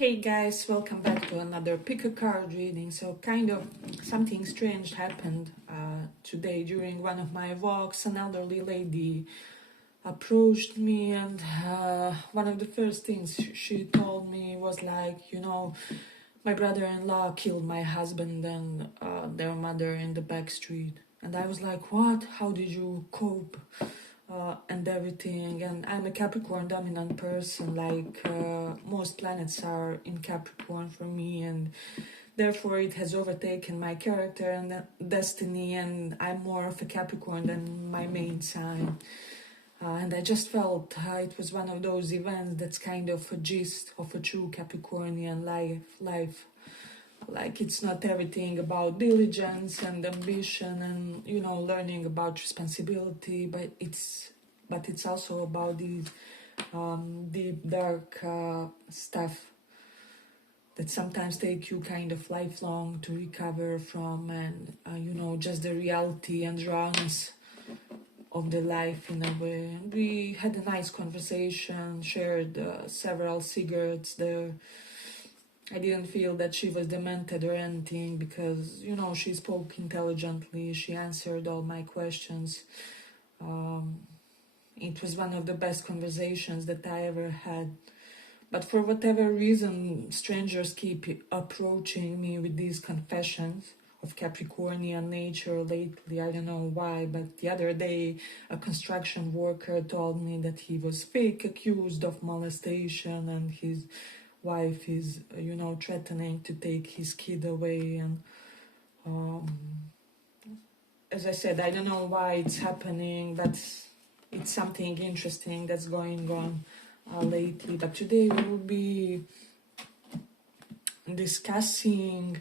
Hey guys, welcome back to another pick a card reading. So kind of something strange happened today during one of my walks. An elderly lady approached me, and one of the first things she told me was like, my brother-in-law killed my husband and their mother in the back street. And I was like, what? How did you cope? And everything. And I'm a Capricorn dominant person, like most planets are in Capricorn for me, and therefore it has overtaken my character and destiny, and I'm more of a Capricorn than my main sign. And I just felt it was one of those events that's kind of a gist of a true Capricornian life. Like, it's not everything about diligence and ambition and learning about responsibility, but it's also about these deep dark stuff that sometimes take you kind of lifelong to recover from, and just the reality and rawness of the life in a way. We had a nice conversation, shared several cigarettes there. I didn't feel that she was demented or anything, because she spoke intelligently, she answered all my questions. It was one of the best conversations that I ever had. But for whatever reason, strangers keep approaching me with these confessions of Capricornian nature lately. I don't know why, but the other day a construction worker told me that he was fake accused of molestation, and his wife is threatening to take his kid away. And as I said, I don't know why it's happening, but it's something interesting that's going on lately. But today we will be discussing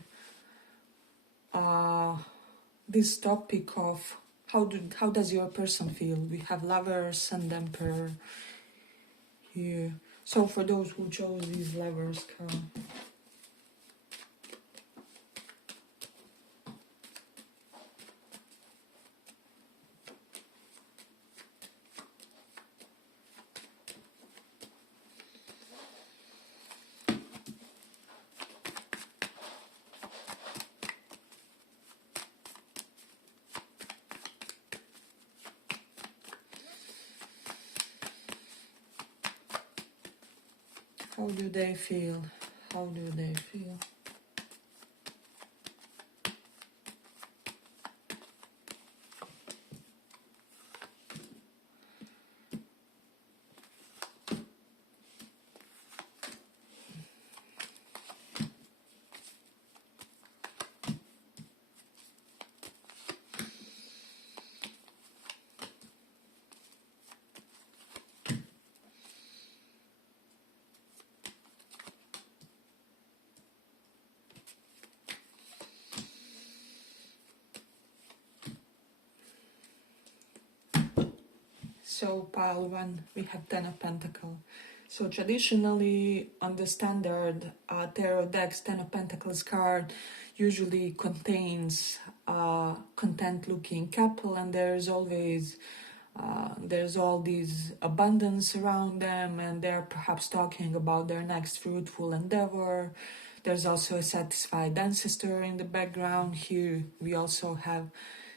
this topic of how does your person feel. We have Lovers and Emperor here. So for those who chose these Lovers card, how do they feel? How do they feel? So pile 1, we have 10 of Pentacles. So traditionally on the standard tarot decks, 10 of Pentacles card usually contains a content looking couple, and there's always there's all these abundance around them, and they're perhaps talking about their next fruitful endeavor. There's also a satisfied ancestor in the background. Here we also have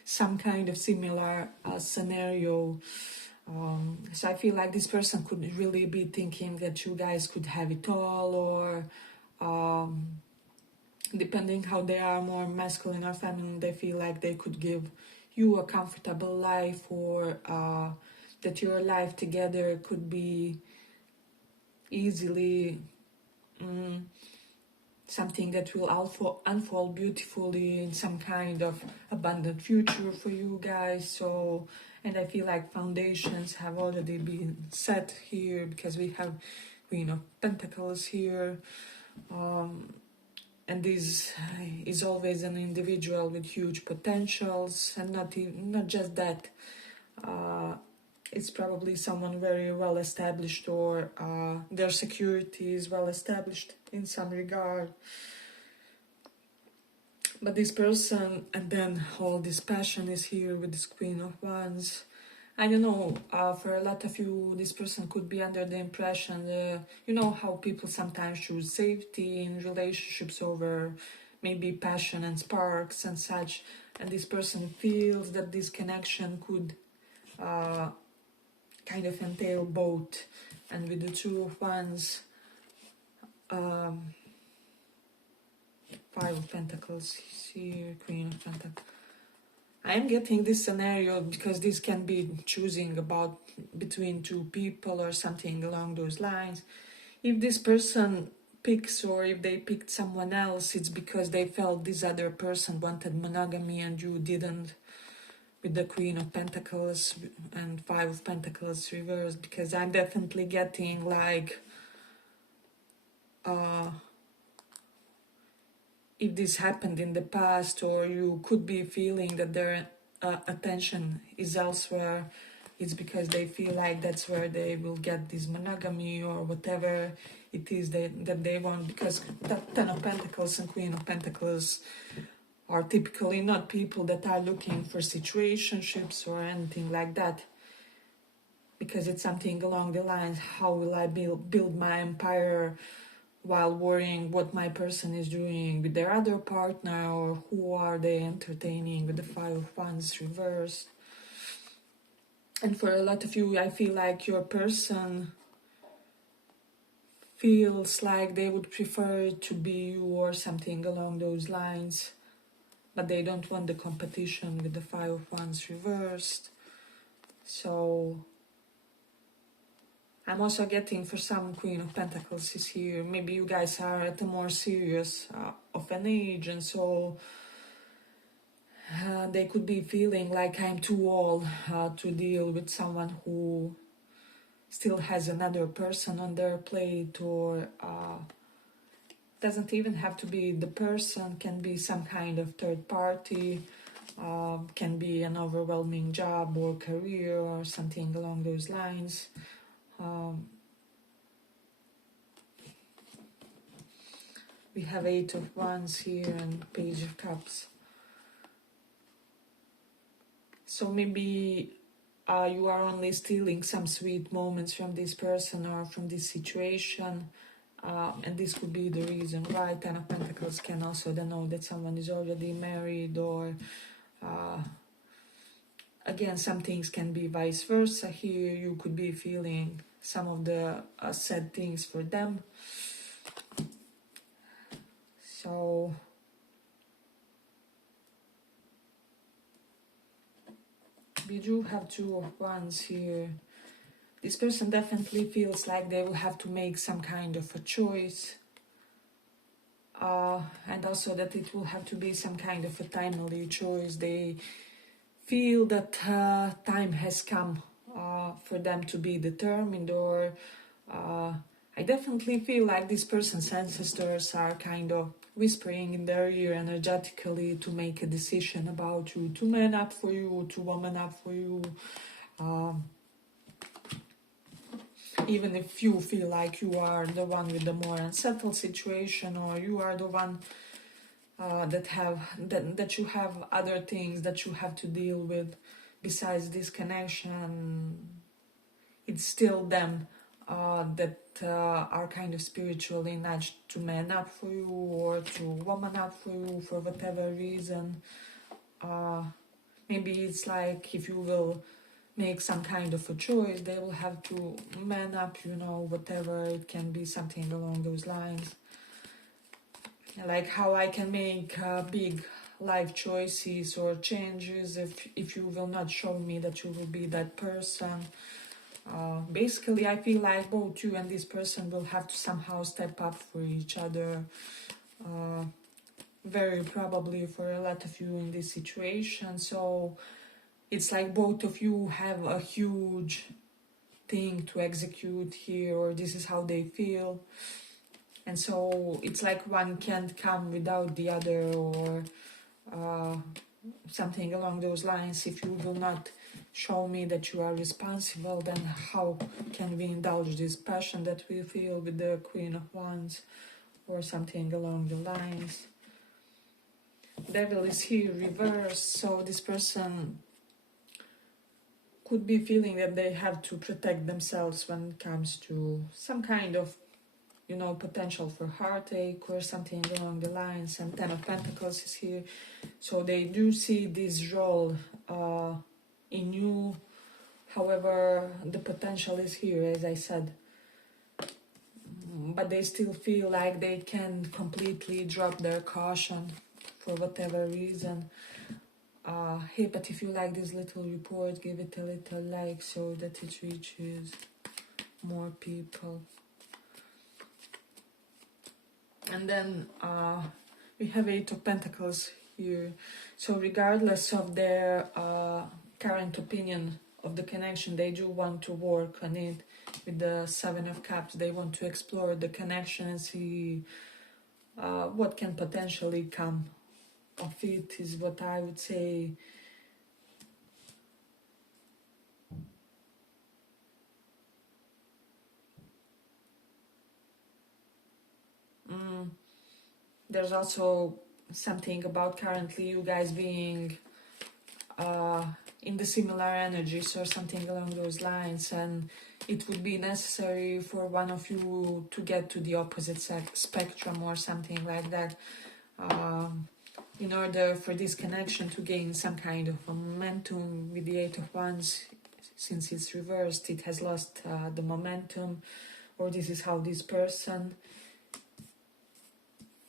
some kind of similar scenario. So I feel like this person could really be thinking that you guys could have it all, or depending how they are, more masculine or feminine, they feel like they could give you a comfortable life, or that your life together could be easily something that will unfold beautifully in some kind of abundant future for you guys. So, and I feel like foundations have already been set here, because we have Queen of Pentacles here. And this is always an individual with huge potentials, and not just that. It's probably someone very well established, or their security is well established in some regard. But this person, and then all this passion is here with this Queen of Wands. I don't know, for a lot of you, this person could be under the impression, you know how people sometimes choose safety in relationships over maybe passion and sparks and such, and this person feels that this connection could kind of entail both. And with the Two of Wands, Five of Pentacles here, Queen of Pentacles. I am getting this scenario because this can be choosing about between two people or something along those lines. If this person picks, or if they picked someone else, it's because they felt this other person wanted monogamy and you didn't, with the Queen of Pentacles and Five of Pentacles reversed, because I'm definitely getting like if this happened in the past, or you could be feeling that their attention is elsewhere, it's because they feel like that's where they will get this monogamy or whatever it is that they want, because Ten of Pentacles and Queen of Pentacles are typically not people that are looking for situationships or anything like that, because it's something along the lines, how will I build my empire while worrying what my person is doing with their other partner, or who are they entertaining, with the Five of Wands reversed. And for a lot of you, I feel like your person feels like they would prefer to be you or something along those lines, but they don't want the competition, with the Five of Wands reversed. So I'm also getting, for some, Queen of Pentacles is here. Maybe you guys are at a more serious of an age, and so they could be feeling like I'm too old to deal with someone who still has another person on their plate, or doesn't even have to be the person, can be some kind of third party, can be an overwhelming job or career or something along those lines. We have Eight of Wands here and Page of Cups. So maybe you are only stealing some sweet moments from this person or from this situation, and this could be the reason why. Ten of Pentacles can also denote that someone is already married, or again, some things can be vice versa here. You could be feeling some of the sad things for them. So we do have Two of Wands here. This person definitely feels like they will have to make some kind of a choice, and also that it will have to be some kind of a timely choice. They feel that time has come for them to be determined, or I definitely feel like this person's ancestors are kind of whispering in their ear energetically to make a decision about you, to man up for you, to woman up for you. Even if you feel like you are the one with the more unsettled situation, or you are the one that you have other things that you have to deal with besides this connection, it's still them that are kind of spiritually nudged to man up for you, or to woman up for you for whatever reason. Maybe it's like, if you will make some kind of a choice, they will have to man up, you know, whatever. It can be something along those lines. Like how I can make big life choices or changes if you will not show me that you will be that person. Basically, I feel like both you and this person will have to somehow step up for each other. Very probably for a lot of you in this situation. So it's like both of you have a huge thing to execute here, or this is how they feel. And so it's like one can't come without the other, or something along those lines. If you will not show me that you are responsible, then how can we indulge this passion that we feel with the Queen of Wands, or something along the lines. Devil is here reversed, so this person could be feeling that they have to protect themselves when it comes to some kind of, you know, potential for heartache or something along the lines. And Ten of Pentacles is here. So they do see this role in you. However, the potential is here, as I said. But they still feel like they can't completely drop their caution for whatever reason. Hey, but if you like this little report, give it a little like so that it reaches more people. And then we have Eight of Pentacles here. So regardless of their current opinion of the connection, they do want to work on it. With the Seven of Cups, they want to explore the connection and see what can potentially come of it, is what I would say. There's also something about currently you guys being in the similar energies or something along those lines, and it would be necessary for one of you to get to the opposite spectrum or something like that, in order for this connection to gain some kind of a momentum. With the Eight of Wands, since it's reversed, it has lost the momentum, or this is how this person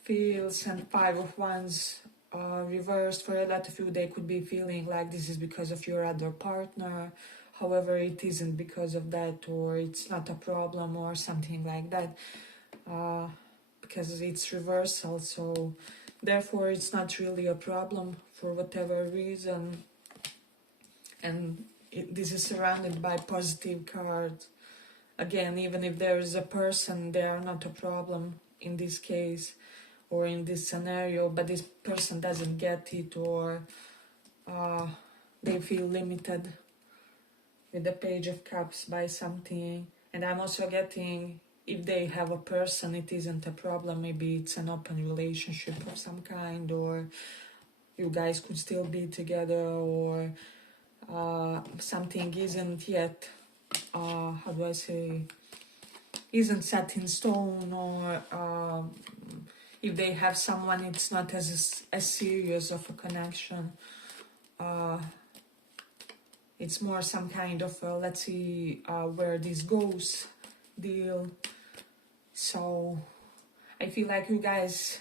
feels. And Five of Wands reversed, for a lot of you, they could be feeling like this is because of your other partner. However, it isn't because of that, or it's not a problem or something like that, because it's reversal. So therefore it's not really a problem for whatever reason. And this is surrounded by positive cards. Again, even if there is a person, they are not a problem in this case or in this scenario, but this person doesn't get it, or they feel limited with the Page of Cups by something. And I'm also getting, if they have a person, it isn't a problem. Maybe it's an open relationship of some kind, or you guys could still be together, or something isn't yet, how do I say, isn't set in stone, or if they have someone, it's not as serious of a connection. It's more some kind of let's see where this goes deal. So I feel like you guys,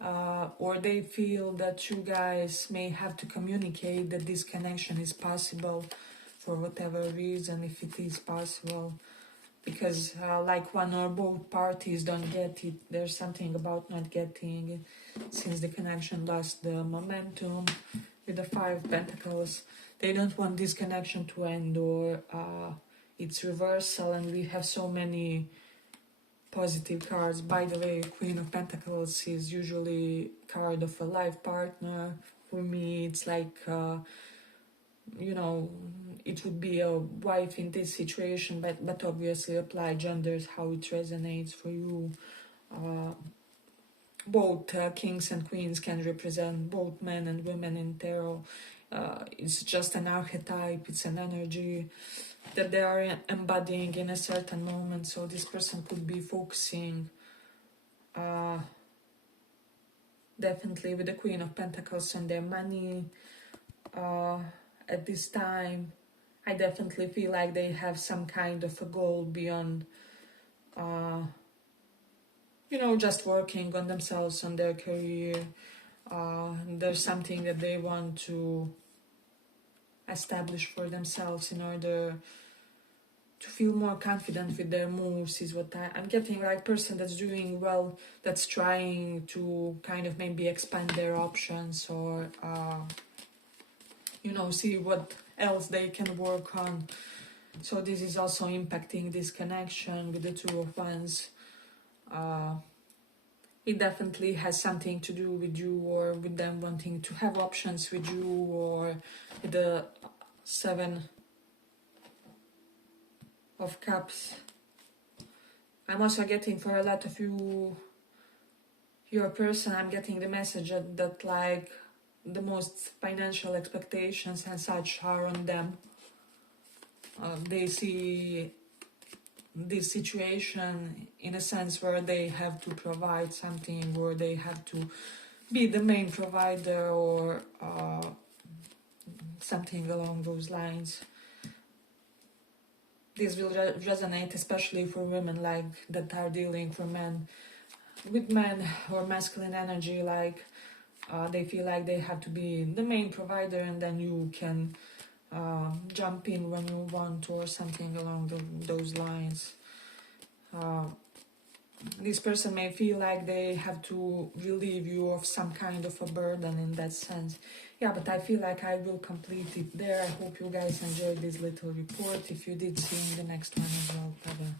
or they feel that you guys may have to communicate that this connection is possible for whatever reason, if it is possible. Because like one or both parties don't get it, there's something about not getting it, since the connection lost the momentum. With the Five of Pentacles, they don't want this connection to end, or it's reversal. And we have so many positive cards. By the way, Queen of Pentacles is usually card of a life partner. For me, it's like you know, it would be a wife in this situation, but obviously apply genders how it resonates for you. Both kings and queens can represent both men and women in tarot. It's just an archetype, it's an energy that they are embodying in a certain moment. So this person could be focusing definitely with the Queen of Pentacles on their money at this time. I definitely feel like they have some kind of a goal beyond you know, just working on themselves, on their career. There's something that they want to establish for themselves in order to feel more confident with their moves, is what I'm getting. Like person that's doing well, that's trying to kind of maybe expand their options, or you know, see what else they can work on. So this is also impacting this connection with the Two of Wands. It definitely has something to do with you, or with them wanting to have options with you, or with the Seven of Cups. I'm also getting, for a lot of you, your person, I'm getting the message that like the most financial expectations and such are on them. They see this situation in a sense where they have to provide something, or they have to be the main provider, or something along those lines. This will resonate especially for women like that are dealing for men with men or masculine energy, like they feel like they have to be the main provider, and then you can jump in when you want, or something along those lines. This person may feel like they have to relieve you of some kind of a burden in that sense. Yeah, but I feel like I will complete it there. I hope you guys enjoyed this little report. If you did, see you in the next one as well. Bye-bye.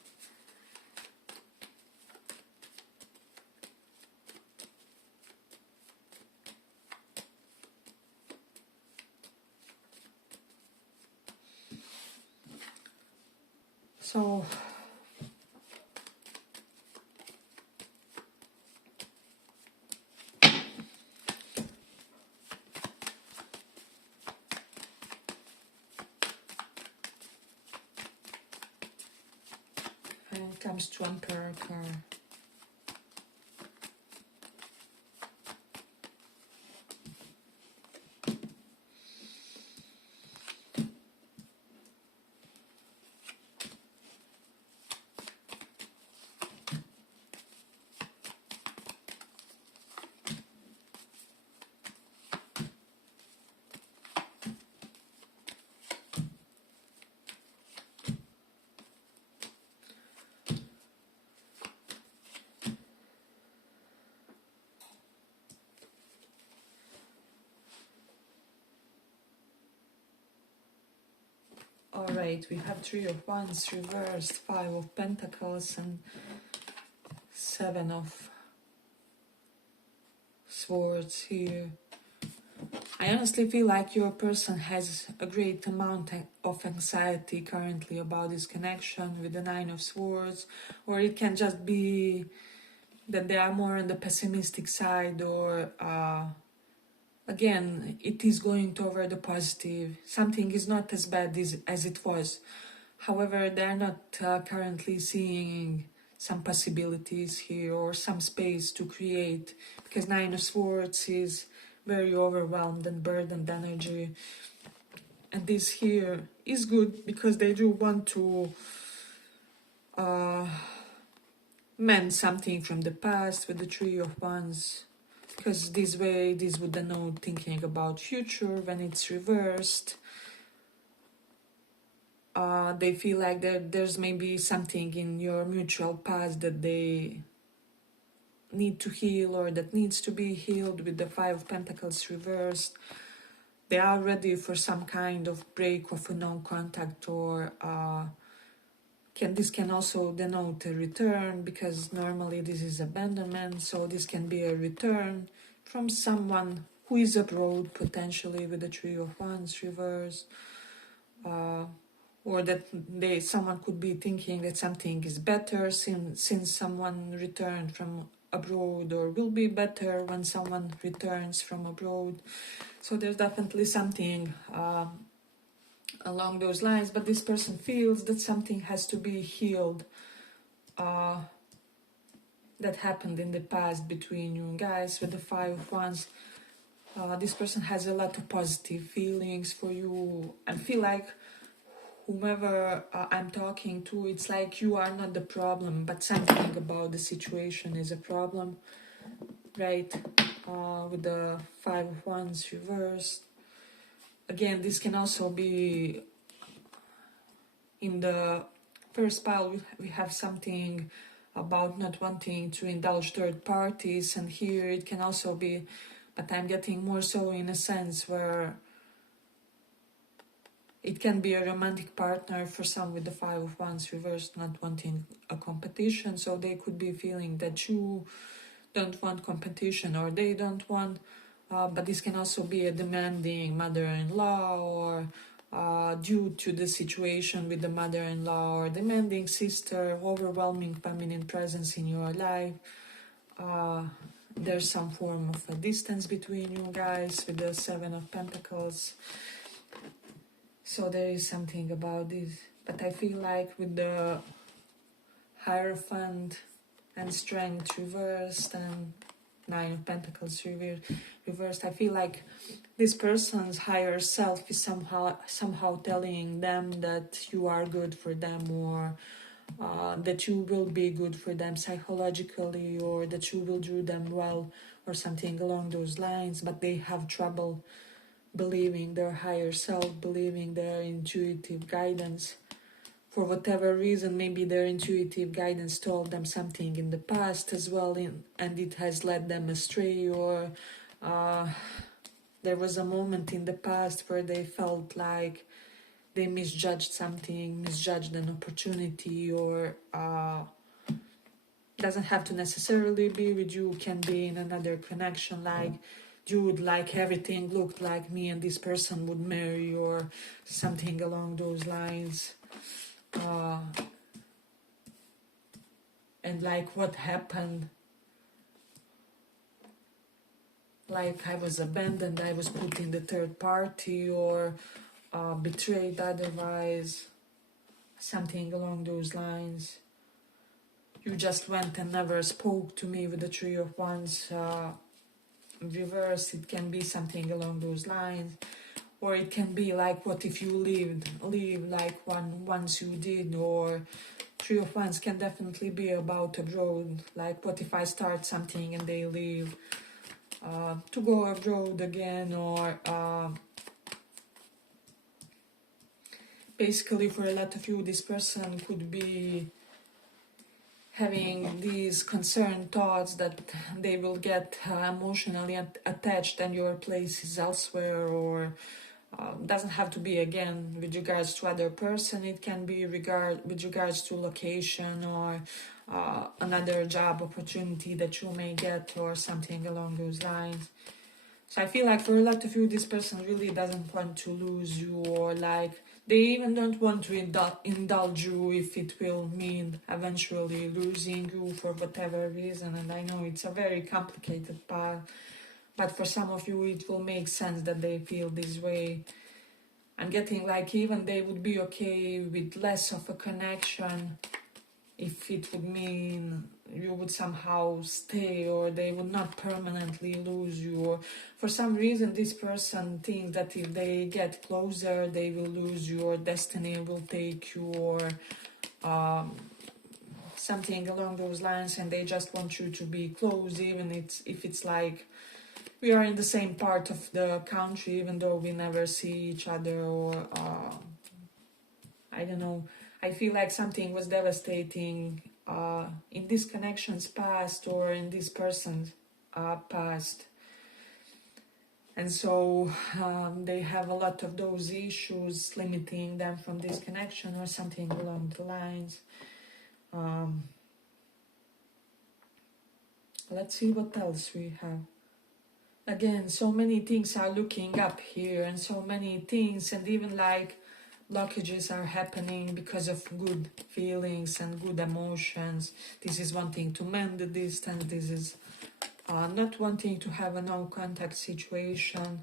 So, when it comes to Emperor card, alright, we have 3 of Wands reversed, 5 of Pentacles, and 7 of Swords here. I honestly feel like your person has a great amount of anxiety currently about this connection with the 9 of Swords, or it can just be that they are more on the pessimistic side, or again, it is going toward the positive. Something is not as bad as it was. However, they are not currently seeing some possibilities here, or some space to create, because 9 of Swords is very overwhelmed and burdened energy. And this here is good because they do want to mend something from the past with the 3 of Wands. Because this way, this would denote thinking about future. When it's reversed, they feel like there's maybe something in your mutual past that they need to heal, or that needs to be healed. With the 5 of Pentacles reversed, they are ready for some kind of break of a non-contact, or this can also denote a return, because normally this is abandonment. So this can be a return from someone who is abroad, potentially with the 3 of Wands reversed, or that someone could be thinking that something is better since someone returned from abroad, or will be better when someone returns from abroad. So there's definitely something along those lines, but this person feels that something has to be healed that happened in the past between you guys. With the 5 of Wands, this person has a lot of positive feelings for you. I feel like whomever I'm talking to, it's like you are not the problem, but something about the situation is a problem, right? With the 5 of Wands reversed. Again, this can also be in the first pile. We have something about not wanting to indulge third parties, and here it can also be, but I'm getting more so in a sense where it can be a romantic partner for some with the 5 of Wands reversed, not wanting a competition. So they could be feeling that you don't want competition, or they don't want, but this can also be a demanding mother-in-law, or due to the situation with the mother-in-law, or demanding sister, overwhelming feminine presence in your life. there's some form of a distance between you guys with the Seven of Pentacles. So there is something about this. But I feel like with the Hierophant and Strength reversed and Nine of Pentacles reversed, I feel like this person's higher self is somehow telling them that you are good for them, or that you will be good for them psychologically, or that you will do them well, or something along those lines. But they have trouble believing their higher self, believing their intuitive guidance. For whatever reason, maybe their intuitive guidance told them something in the past as well, and it has led them astray, or there was a moment in the past where they felt like they misjudged something, misjudged an opportunity, or doesn't have to necessarily be with you, can be in another connection, like dude, like everything looked like me and this person would marry, or something along those lines. And like what happened, like I was abandoned, I was put in the third party, or betrayed otherwise, something along those lines. You just went and never spoke to me with the Three of Wands reverse. It can be something along those lines. Or it can be like, what if you leave like once you did, or Three of Wands can definitely be about abroad. Like, what if I start something and they leave to go abroad again, or basically for a lot of you, this person could be having these concerned thoughts that they will get emotionally attached and your place is elsewhere, or doesn't have to be again with regards to other person. It can be with regards to location, or another job opportunity that you may get, or something along those lines. So I feel like for a lot of you, this person really doesn't want to lose you, or like they even don't want to indulge you if it will mean eventually losing you for whatever reason. And I know it's a very complicated path, but for some of you it will make sense that they feel this way. I'm getting like even they would be okay with less of a connection if it would mean you would somehow stay, or they would not permanently lose you. Or for some reason this person thinks that if they get closer they will lose you, or destiny will take you, or something along those lines, and they just want you to be close, even if it's like we are in the same part of the country, even though we never see each other, or I don't know. I feel like something was devastating in this connection's past, or in this person's past. And so they have a lot of those issues limiting them from this connection, or something along the lines. Let's see what else we have. Again, so many things are looking up here, and so many things, and even like blockages are happening because of good feelings and good emotions. This is wanting to mend the distance. This is not wanting to have a no contact situation.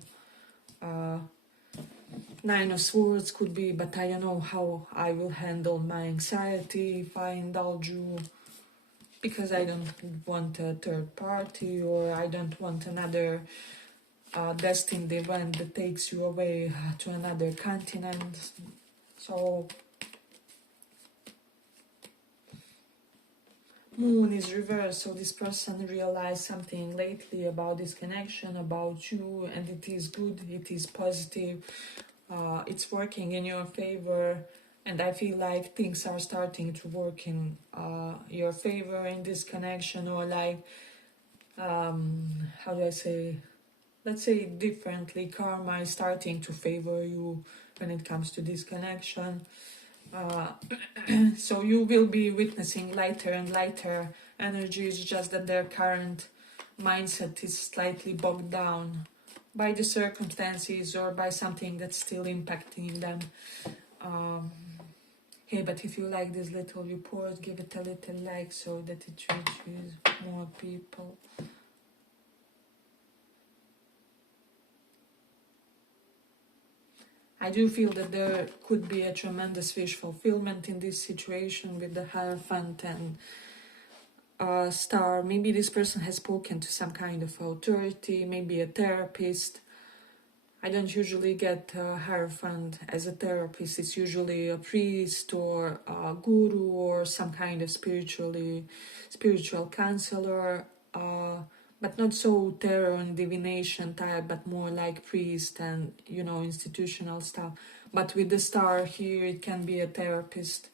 Nine of Swords could be, but I don't know how I will handle my anxiety if I indulge you, because I don't want a third party, or I don't want another destined event that takes you away to another continent. So Moon is reversed, so this person realized something lately about this connection, about you, and it is good, it is positive, it's working in your favor, and I feel like things are starting to work in your favor in this connection, or like, how do I say, let's say it differently, karma is starting to favor you when it comes to this connection. So you will be witnessing lighter and lighter energies, just that their current mindset is slightly bogged down by the circumstances, or by something that's still impacting them. Hey, but if you like this little report, give it a little like so that it reaches more people. I do feel that there could be a tremendous wish fulfillment in this situation with the Hierophant and Star. Maybe this person has spoken to some kind of authority, maybe a therapist. I don't usually get Hierophant as a therapist. It's usually a priest or a guru or some kind of spiritual counselor, but not so tarot and divination type, but more like priest and, you know, institutional stuff. But with the Star here, it can be a therapist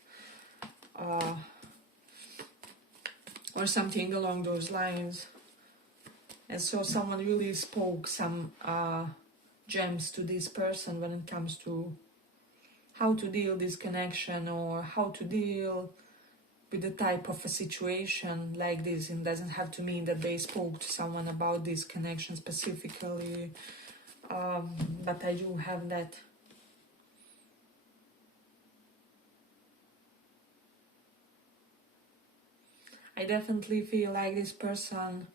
or something along those lines. And so someone really spoke some gems to this person when it comes to how to deal this connection or how to deal with the type of a situation like this. It doesn't have to mean that they spoke to someone about this connection specifically, but I do have that. I definitely feel like this person,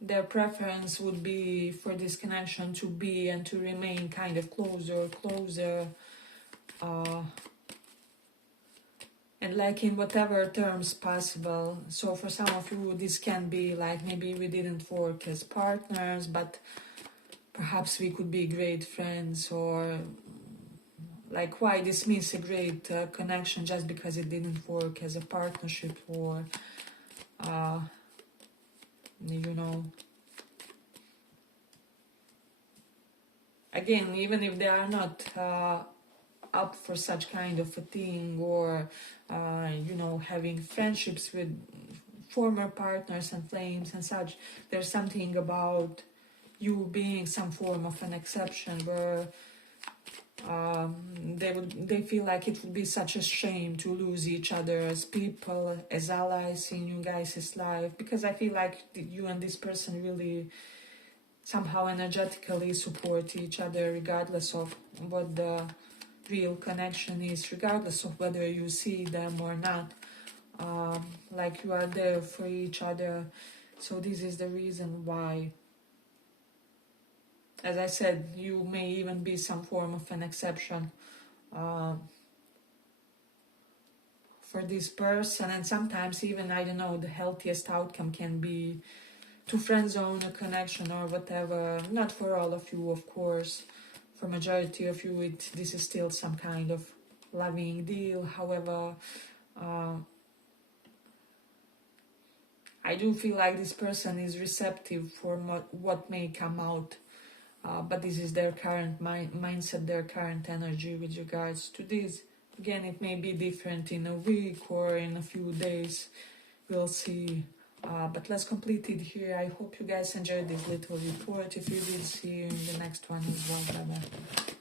their preference would be for this connection to be and to remain kind of closer, and like in whatever terms possible. So for some of you, this can be like maybe we didn't work as partners, but perhaps we could be great friends, or like why dismiss a great connection just because it didn't work as a partnership, or you know, again, even if they are not up for such kind of a thing, or you know, having friendships with former partners and flames and such, there's something about you being some form of an exception where they feel like it would be such a shame to lose each other as people, as allies in you guys' life, because I feel like you and this person really somehow energetically support each other regardless of what the real connection is, regardless of whether you see them or not. Like you are there for each other. So this is the reason why, as I said, you may even be some form of an exception for this person. And sometimes even, I don't know, the healthiest outcome can be to friend zone a connection or whatever. Not for all of you, of course. For majority of you, this is still some kind of loving deal. However, I do feel like this person is receptive for what may come out. But this is their current mindset, their current energy with regards to this. Again, it may be different in a week or in a few days. We'll see. But let's complete it here. I hope you guys enjoyed this little report. If you did, see you in the next one as well. Bye bye.